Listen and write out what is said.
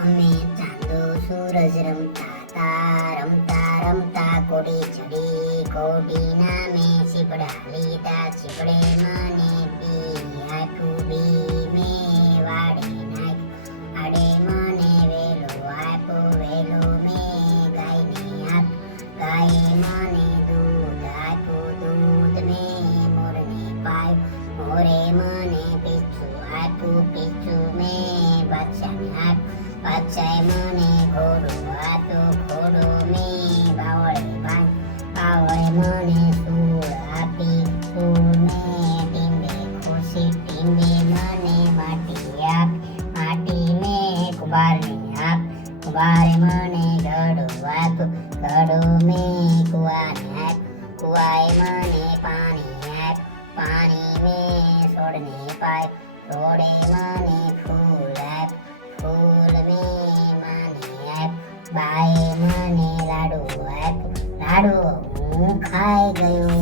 અમે ચાંદો સૂરજ રમતા રમતા કોડી ચડી કોડી નામે ચીપડા લીધા ચીપડે મને બી આપ્યું બી મેં વાડી નાખ્યું આડે મને વેલો આપ્યો વેલો મેં ગાયને આપ્યું ગાયે મને દૂધ આપ્યું દૂધ મેં મોરને પાયું મોરે મને પીછું આપ્યું પીછું મેં બાદશાહને આપ્યું બાદશાહે મને ઘોડું આપ્યું ઘોડું મેં બાવળે બાવળે મને સૂળ આપી સૂળ મેં ટીંબે ખુશી ટીંબે મને માટી આપી માટી મેં કુંભારને આપી કુંભારે મને ઘડું આપ્યું ઘડું મેં કુવાને આપ્યું કુવાએ મને પાણી આપ્યું પાણી મેં છોડને પાયું છોડે મને ફૂલ આપ્યું ફૂલ મેં મને આપ્યું બાએ મને લાડુ આપ્યું લાડુ હું ખાઈ ગયો